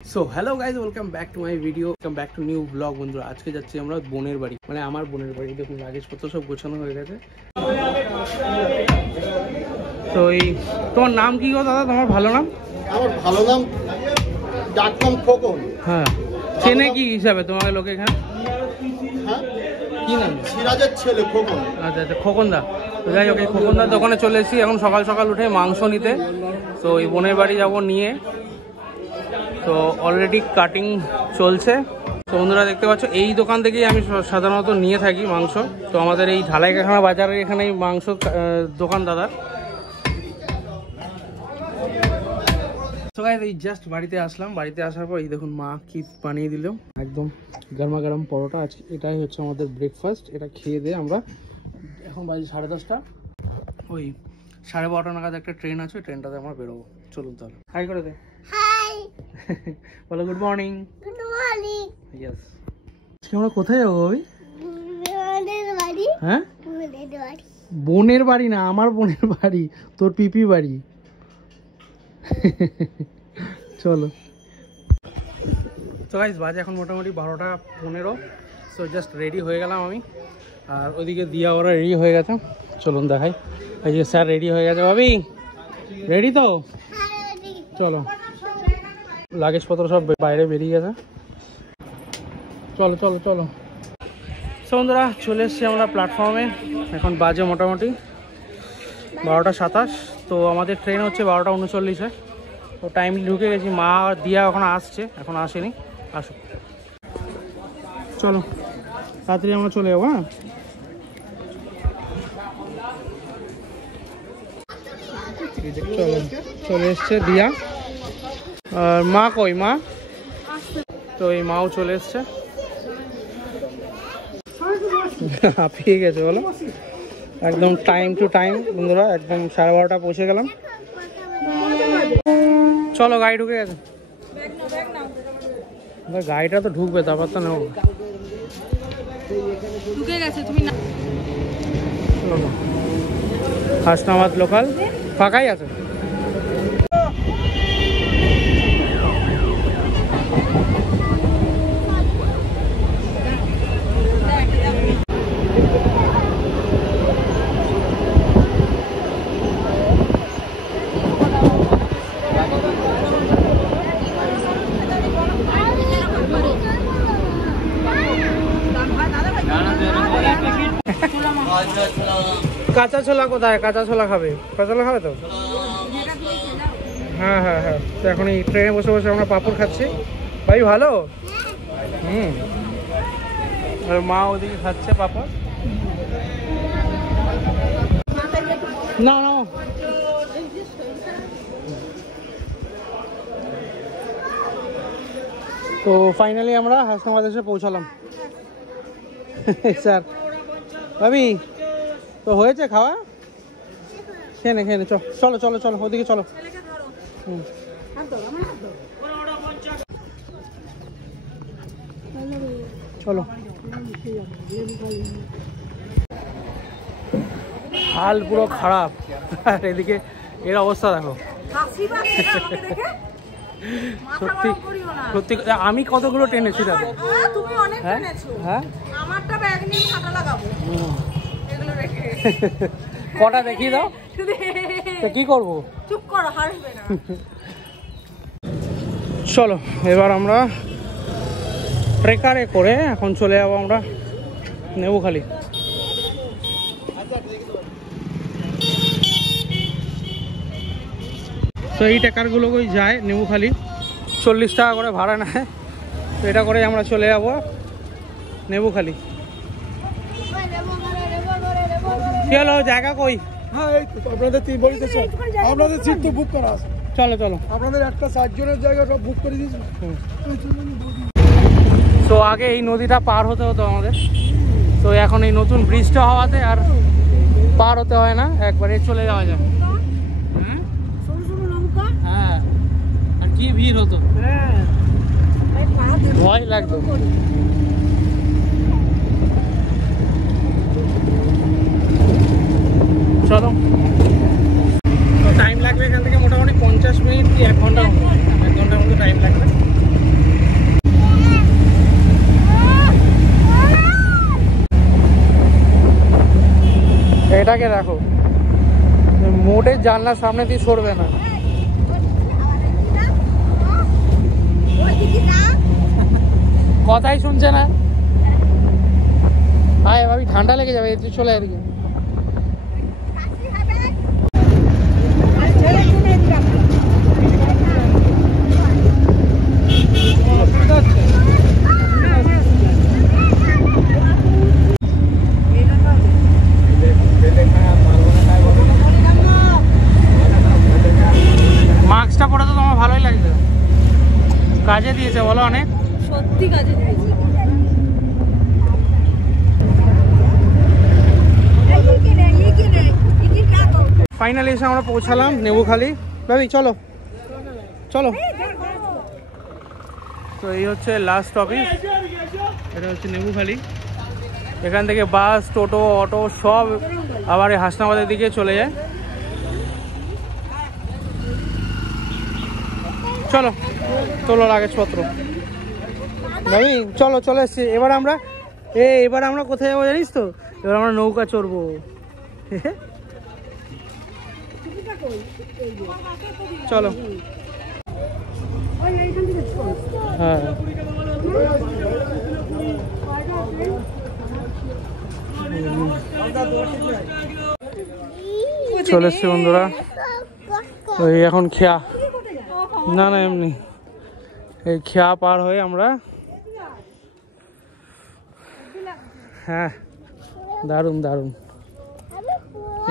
So hello guys, welcome back to my video, welcome back to new blog. বন্ধুরা, আজকে যাচ্ছি আমরা বোনের বাড়ি, মানে আমার বোনের বাড়ি। দেখুন লাগেজপত্র সব গোছানো হয়ে গেছে। তো এই তোমার নাম কি গো দাদা? তোমার ভালো নাম? আমার ভালো নাম ডাকনাম খোকন। হ্যাঁ, চেনে কি হিসাবে তোমাকে লোকে এখানে? হ্যাঁ, কি নাম? সিরাজের ছেলে খোকন। আচ্ছা আচ্ছা, খোকনদা। তো যাই হোক, এই খোকনদার দোকানে চলে এসেছি এখন সকাল সকাল উঠে মাংস নিতে। তো এই বোনের বাড়ি যাব নিয়ে। তো অলরেডি কাটিং চলছে। তো বন্ধুরা দেখতে পাচ্ছ, এই দোকান থেকেই আমি সাধারণত নিয়ে থাকি মাংস। তো আমাদের এই ঢালাইকারখানা বাজারের এখানেই মাংস দোকান দাদার। তো গাইস, এই জাস্ট বাড়িতে আসলাম। বাড়িতে আসার পর এই দেখুন মা কি বানিয়ে দিল, একদম গরমা গরম পরোটা। আজকে এটাই হচ্ছে আমাদের ব্রেকফাস্ট। এটা খেয়ে দিয়ে আমরা এখন বাজে 10:30, ওই 12:30 নাগাদ একটা ট্রেন আছে, ওই ট্রেনটাতে আমরা বেরোবো। চলুন তাহলে। হাই করে দে। হাই, বলো good morning. Good morning. Yes. আজকে আমরা কোথায় যাবো ভাবি? বোনের বাড়ি। হ্যাঁ, বোনের বাড়ি। বোনের বাড়ি না, আমার বোনের বাড়ি, তোর পিপি বাড়ি। চলো। তো গাইস, বাজে এখন মোটামুটি 12:15। সো জাস্ট রেডি হয়ে গেলাম আমি, আর ওইদিকে দিয়া ওরা রেডি হয়ে গেছে। চলুন দেখাই। এই যে স্যার রেডি হয়ে গেছে। ভাবি রেডি তো? চলো, লাগেজপত্র সব বাইরে বেরিয়ে গেছে। চলো চলো চলো। সো বন্ধুরা, চলে এসেছি আমরা প্ল্যাটফর্মে। এখন বাজে মোটামুটি 12:27। তো আমাদের ট্রেন হচ্ছে 12:39-এ। তো টাইম ঢুকে গেছি। মা আর দিয়া এখন আসছে, এখন আসেনি, আসো। চলো তাড়াতাড়ি আমরা চলে যাবো। হ্যাঁ, চলো, চলে এসছে দিয়া। আর মা কই? মা তো এই মাও চলে এসছে। হাঁপিয়ে গেছে বলো, একদম টাইম টু টাইম বন্ধুরা। একদম 12:30 পৌঁছে গেলাম। চলো, গাড়ি ঢুকে গেছে। গাড়িটা তো ঢুকবে, তারপর তো নেবো। ঢুকে গেছে, তুমি না। হাসনাবাদ লোকাল ফাঁকাই আছে। কাঁচা ছোলা কোথায়? কাঁচা ছোলা খাবে? কাঁচা ছোলা খাবে তো? হ্যাঁ হ্যাঁ হ্যাঁ। তো এখন এই ট্রেনে বসে বসে আমরা পাঁপড় খাচ্ছি। ভাই ভালো? আর মা ওদিকে খাচ্ছে পাঁপড়। না না, তো ফাইনালি আমরা হাসনাবাদ এসে পৌঁছালাম। স্যার ভাবি তো হয়েছে খাওয়া? খেয়ে নে খেয়ে নে। চলো চলো চলো, ওদিকে চলো। চলো। হাল পুরো খারাপ, আর এদিকে এর অবস্থা দেখো। সত্যি সত্যি, আমি কতগুলো টেনেছি দেখো। তুমি অনেক হ্যাঁ টেনেছো। হ্যাঁ, আমারটা ব্যাগ নিয়ে হাঁটা লাগাবো এগুলো রেখে। কটা দেখিয়ে দাও তো, কি করবো? চুপ করো, হাসবে না। চলো এবার আমরা ট্রেকারে করে এখন চলে যাবো আমরা নেবুখালি। তো এই ট্রেকারগুলোকেই যায় নেবুখালি, 40 টাকা করে ভাড়া নেয়। তো এটা করে আমরা চলে যাবো নেবুখালি। কি হলো, জায়গা কই? হ্যাঁ, এই তো আপনাদের আপনাদের সিট তো বুক করা আছে। চলো চলো। আপনাদের একটা 60 জনের জায়গা সব বুক করে দিয়েছি। তো আগে এই নদীটা পার হতে হতো আমাদের। তো এখন এই নতুন ব্রিজটা হওয়াতে আর পার হতে হয় না, একবারে চলে যাওয়া যায়। হ্যাঁ, আর কি ভিড় হতো, ভয় লাগতো। চলো, টাইম লাগবে এখান থেকে মোটামুটি 50 মিনিট কি 1 ঘন্টার মতো, 1 ঘন্টার মতো টাইম লাগবে। এটাকে দেখো, মোটের জানলার সামনে দিয়ে সরবে না। কথাই শুনছে না। আয় ভাবি, ঠান্ডা লেগে যাবে, তুই চলে এদিকে। মাস্কটা পরে তো তোমার ভালোই লাগছে, কাজে দিয়েছে বলো অনেক, সত্যি কাজে দিয়েছে। ফাইনালি এসে আমরা পৌঁছালাম নেবুখালি। ভাবি চলো চলো। তো এই হচ্ছে লাস্ট স্টপেজ, এটা হচ্ছে নেবুখালি। এখান থেকে বাস, টোটো, অটো সব আবার এই হাসনাবাদের দিকে চলে যায়। চলো তোলো লাগেজপত্র। ভাবি চলো, চলে এসছি। এবার আমরা কোথায় যাবো জানিস তো? এবার আমরা নৌকা চড়বো। চলো। হ্যাঁ চলে এসছি বন্ধুরা। ওই এখন খেয়া, না না এমনি এই খেয়া পার হয়ে আমরা, হ্যাঁ দারুণ দারুণ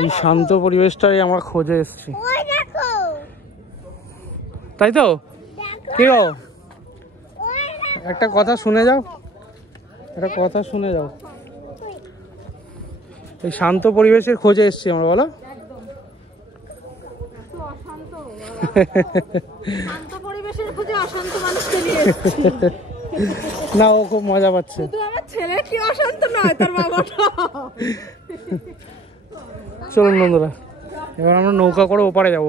এই শান্ত পরিবেশটাই আমরা খোঁজে এসেছি, তাই তো? কি গো, একটা কথা শুনে যাও, একটা কথা শুনে যাও। এই শান্ত পরিবেশের খোঁজে এসেছি আমরা, বলো। শান্ত পরিবেশের খোঁজে অশান্ত মানুষকে নিয়ে এসেছি। না ও খুব মজা পাচ্ছে। শুধু আমার ছেলে কি অশান্ত নয়, তার বাবাটা। চলুন বন্ধুরা, এবার আমরা নৌকা করে ওপারে যাব।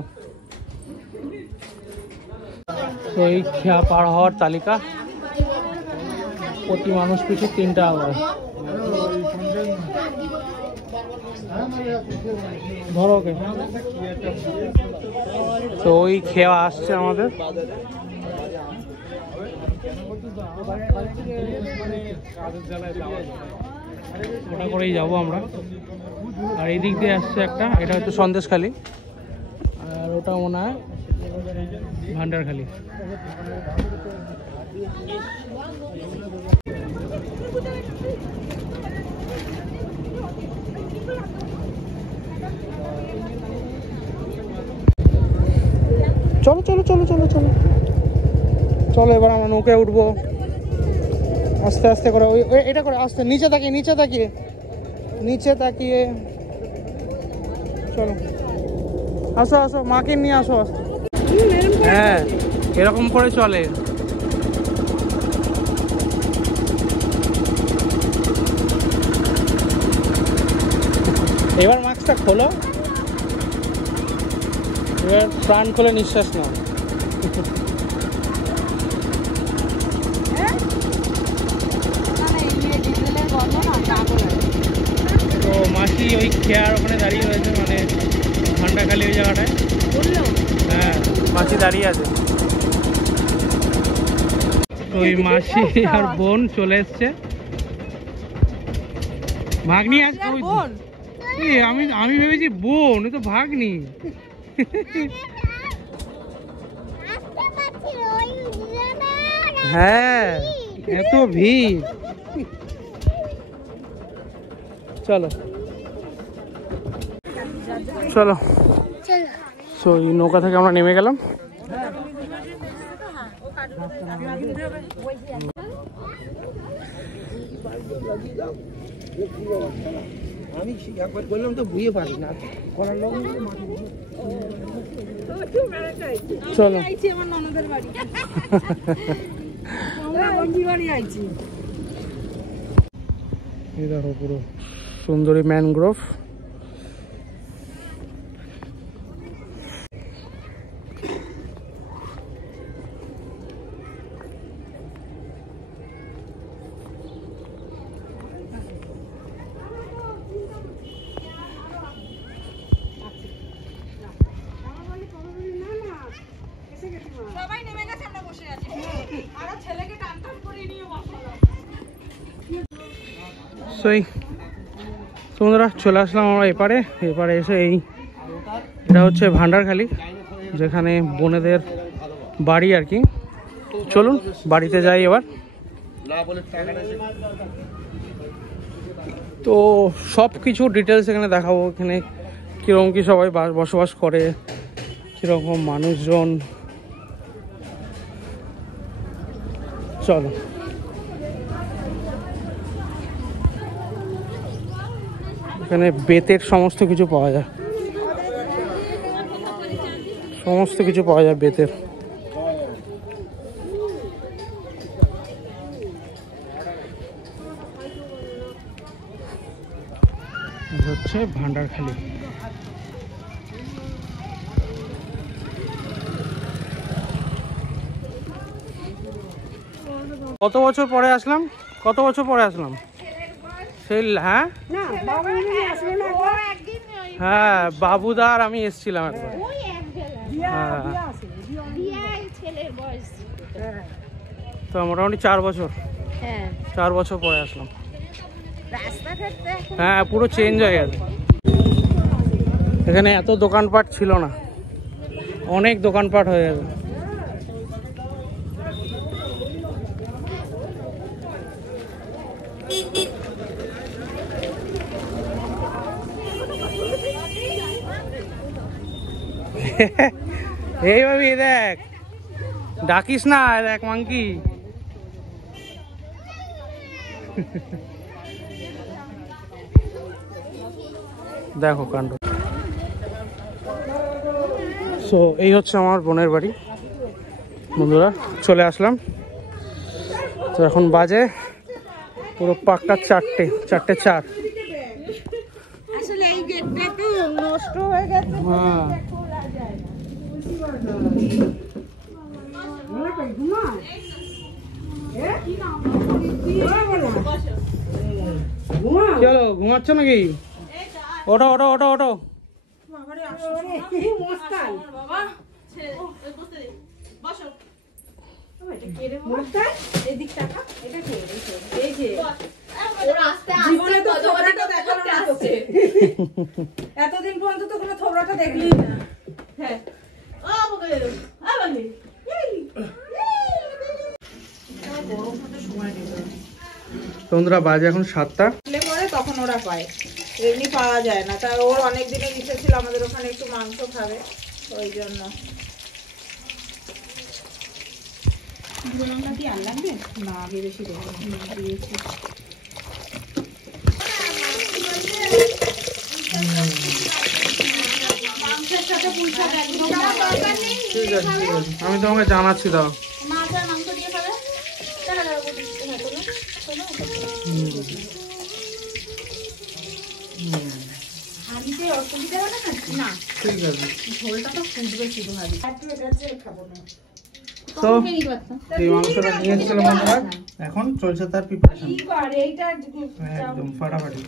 তো এই খেয়া পার হওয়ার তালিকা, প্রতি মানুষ পিছু 3 টাকা করে। ধরো ওকে। তো ওই খেয়া আসছে আমাদের, ওটা করেই যাবো আমরা। আর এই দিক দিয়ে আসছে একটা, এটা হচ্ছে সন্দেশখালি, আর ওটা মনে হয় ভান্ডারখালি। চলো চলো চলো চলো চলো চলো, এবার আমরা নৌকায় উঠবো আস্তে আস্তে করে। ওই এটা করে আস্তে, নিচে তাকিয়ে নিচে তাকিয়ে নিচে তাকিয়ে। চলো আসো আসো, মাকে নিয়ে আসো। হ্যাঁ এরকম করে চলে। এবার মাস্কটা খোলো, এবার প্রাণ খুলে নিঃশ্বাস নাও। তো মাসি ওই খেয়ার ওখানে দাঁড়িয়ে রয়েছে, মানে ভান্ডারখালি ওই জায়গাটায়। হ্যাঁ মাসি দাঁড়িয়ে আছে। তো ওই মাসি আর বোন চলে এসছে। ভাগ্নি আছে আমি ভেবেছি বোন, তো ভাগ্নি। হ্যাঁ এত ভিড়। চলো চলো। তো এই নৌকা থেকে আমরা নেমে গেলাম। আমি একবার বললাম তো বুঝে পারি না করার লোক। চলো আমার ননদের বাড়ি, বাড়ি আইছি। এই দেখো পুরো সুন্দরী ম্যানগ্রোভ। সেই তোমরা চলে আসলাম আমরা এপারে এসে এটা হচ্ছে ভান্ডারখালি, যেখানে বোনেদের বাড়ি আর কি। চলুন বাড়িতে যাই এবার। তো সব কিছু ডিটেলস এখানে দেখাবো, এখানে কীরকম কী সবাই বসবাস করে, কীরকম মানুষজন। চলো এখানে বেতের সমস্ত কিছু পাওয়া যায়, সমস্ত কিছু পাওয়া যায় বেতের। হচ্ছে ভান্ডারখালি। কত বছর পরে আসলাম, সেই হ্যাঁ হ্যাঁ বাবুদা আর আমি এসছিলাম একবার। হ্যাঁ তো মোটামুটি 4 বছর পরে আসলাম। হ্যাঁ পুরো চেঞ্জ হয়ে গেছে। এখানে এত দোকানপাট ছিল না, অনেক দোকানপাট হয়ে গেছে। এই ভাবি দেখ, ডাকিস না, দেখ মাংকি। দেখো কাণ্ড। সো এই হচ্ছে আমার বোনের বাড়ি বন্ধুরা, চলে আসলাম। তো এখন বাজে পুরো পাক্কা 4:04। আসলে এই গেটটা তো নষ্ট হয়ে গেছে। হ্যাঁ চলো, ঘুমাচ্ছ নাকি? ওঠো ওঠো ওঠো ওঠো। এতদিন পর্যন্ত তো কোনো থোবড়াটা দেখলি না। হ্যাঁ বন্ধুরা বাজে এখন 7টা। পরে তখন ওরা পায়, এমনি পাওয়া যায় না। তা ওর অনেক দিনের ইচ্ছে ছিল আমাদের ওখানে একটু মাংস খাবে, ওই জন্য। কি আর লাগবে না, আগে বেশি দেবো দিয়েছি। ঠিক আছে আমি তোমাকে জানাচ্ছি। দাও ঠিক আছে। তো এই মাংসটা নিয়ে এসেছিলাম বন্ধুরা, এখন চলছে তার প্রিপারেশন একদম ফাটাফাটি।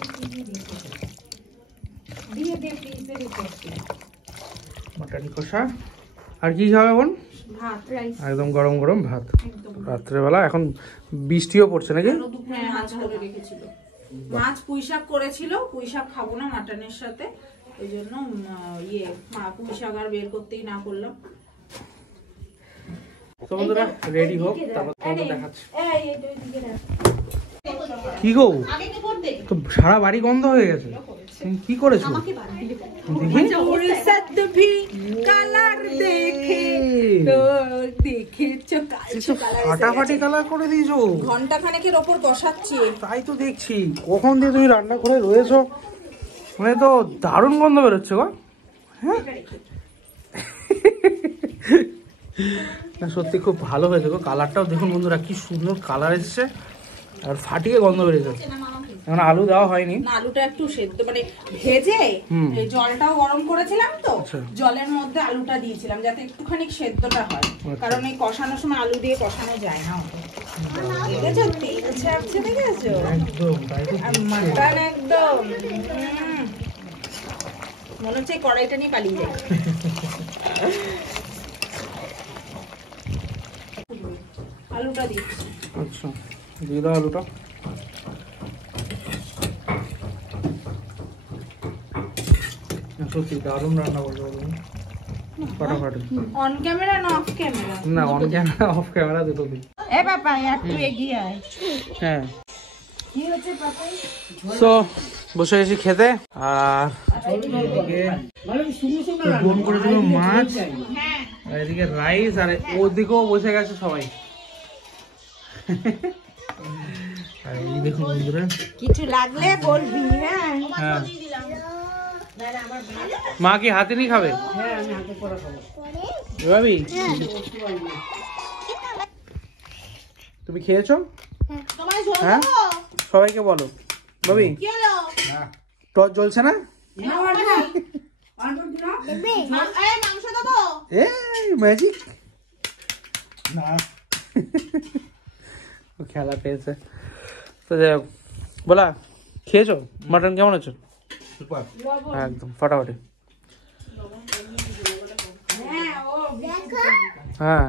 মাটন কষা আর কি খাবে বোন? একদম গরম গরম ভাত রাত্রেবেলা। এখন বৃষ্টিও পড়ছে নাকি? মাছ পুঁই শাক করেছিল, পুঁই শাক খাবো না মাটনের সাথে, ওই জন্য পুঁই শাক আর বের করতেই না করলাম। তো বন্ধুরা রেডি হোক, তারপর তোমাদের দেখাচ্ছি। কি গো, তো সারা বাড়ি গন্ধ হয়ে গেছে, কি করেছো? ফাটাফাটি কালার করে দিয়েছো, ঘন্টা খানেকের ওপর বসাচ্ছি। তাই তো দেখছি, কখন দিয়ে তুমি রান্না করে রয়েছো, মানে তো দারুণ গন্ধ বেরোচ্ছে গো। হ্যাঁ না সত্যি খুব ভালো হয়েছে গো, কালারটাও দেখুন বন্ধুরা কি সুন্দর কালার এসছে, আর ফাটিয়ে গন্ধ বেরিয়েছে। এখন আলু দেওয়া হয়নি, আলুটা একটু সেদ্ধ মানে ভেজে জলটাও গরম করেছিলাম, তো জলের মধ্যে আলুটা দিয়েছিলাম যাতে একটুখানি সেদ্ধটা হয়, কারণ এই কষানোর সময় আলু দিয়ে কষানো যায় না। দেখেছো তেল ছাড়ছে, দেখেছো মাটন একদম মনে হচ্ছে কড়াইটা নিয়ে পালিয়ে যায়। আলুটা দিচ্ছি। আচ্ছা দিয়ে দাও আলুটা। সত্যি দারুণ রান্না করতে পারো তুমি ফাটাফাটি অন ক্যামেরা না অফ ক্যামেরা? না অন ক্যামেরা অফ ক্যামেরা দুটো দিই এ বাবা একটু এগিয়ে আয়। হ্যাঁ কি হচ্ছে পাপাই? তো বসে গেছি খেতে আর এদিকে বোন করেছিল মাছ আর এদিকে রাইস আর ওদিকেও বসে গেছে সবাই আর এই দেখুন বন্ধুরা কিছু লাগলে বলবি। হ্যাঁ হ্যাঁ মা কি হাতে নিয়ে খাবে? ভাবি তুমি খেয়েছো? তোমায় ঝোল হ্যাঁ দেবো? সবাইকে বলো ভাবি কি হলো? টর্চ জ্বলছে না? এই মাংস দেবো? এই ম্যাজিক না ও খেলা পেয়েছে তো যাই হোক বলা খেয়েছো মাটন কেমন আছে? একদম ফাটাফাটি হ্যাঁ ও হ্যাঁ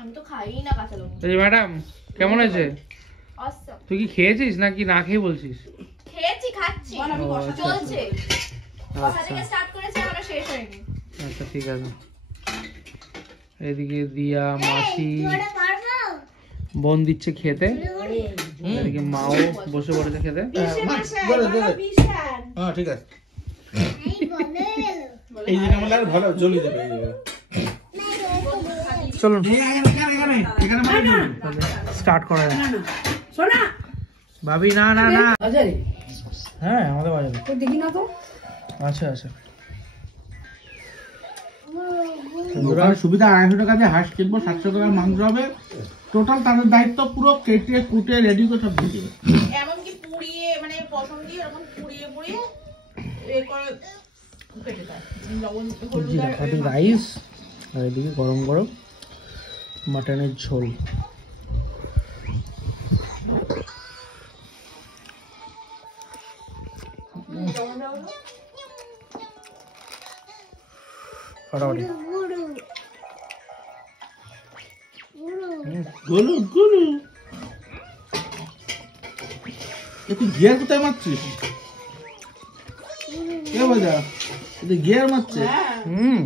আমি তো খাই না কাঁচা লঙ্কা। এই ম্যাডাম কেমন আছে? অসম। তুই কি খেয়েছিস নাকি না খেয়ে বলছিস? খেয়েছি, খাচ্ছি, বল আমি ও, বসা আচ্ছা, চলছে। কষা আচ্ছা থেকে স্টার্ট করেছে, এখনো শেষ হয়নি। আচ্ছা ঠিক আছে এদিকে দিয়া মাসি বোন দিচ্ছে খেতে এদিকে মাও বসে পড়েছে খেতে হ্যাঁ ঠিক আছে এই জায়গা মানে আর ভালো জ্বলি যাবে এই জায়গা চলুন এখানে মানে জ্বলি স্টার্ট করা যাক ভাবি না না না হ্যাঁ আমাদের বাজারে দেখি না তো। আচ্ছা আচ্ছা দোকানের সুবিধা 250 টাকা দিয়ে হাঁস কিনবো 700 টাকার মাংস হবে টোটাল তাদের দায়িত্ব পুরো কেটে কুটে রেডি করে সব দিয়ে দেবে এমনকি পুড়িয়ে মানে পছন্দ দিয়ে এরকম পুড়িয়ে পুড়িয়ে এ করে কেটে দেয়। লবণ হলুদ জিরা আর খাটি রাইস আর এদিকে গরম গরম মাটনের ঝোল ফাটাফাটি গোলু গোলু তুই গিয়ার কোথায় মারছিস কে বাজা তুই গিয়ার মারছে হুম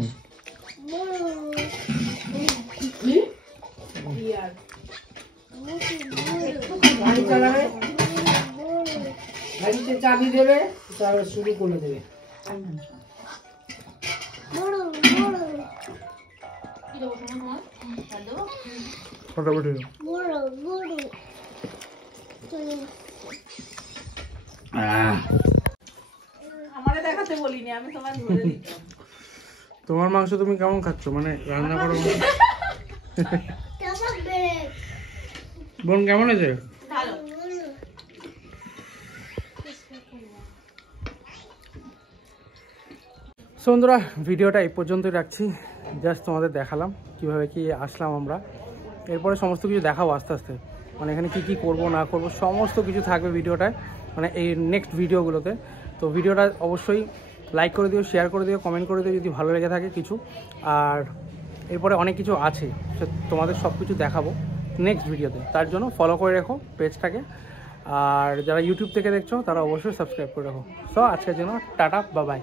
গাড়ি চালাবে গাড়িতে চাবি দেবে তারপর শুরু করে দেবে ফাটাফাটি আমারে দেখাতে বলিনি, আমি তোমার ধরে দিতাম। তোমার মাংস তুমি কেমন খাচ্ছ মানে রান্না করো বোন কেমন আছে? ভালো। সো বন্ধুরা ভিডিওটা এই পর্যন্তই রাখছি জাস্ট তোমাদের দেখালাম কিভাবে কি আসলাম আমরা এরপরে সমস্ত কিছু দেখাবো আস্তে আস্তে মানে এখানে কি কি করব না করব সমস্ত কিছু থাকবে ভিডিওটায় মানে এই নেক্সট ভিডিওগুলোতে তো ভিডিওটা অবশ্যই লাইক করে দিও শেয়ার করে দিও কমেন্ট করে দিও যদি ভালো লেগে থাকে কিছু আর এরপরে অনেক কিছু আছে তোমাদের সব কিছু দেখাবো নেক্সট ভিডিওতে তার জন্য ফলো করে রেখো পেজটাকে আর যারা ইউটিউব থেকে দেখছো তারা অবশ্যই সাবস্ক্রাইব করে রাখো সো আজকের জন্য টাটা বাই বাই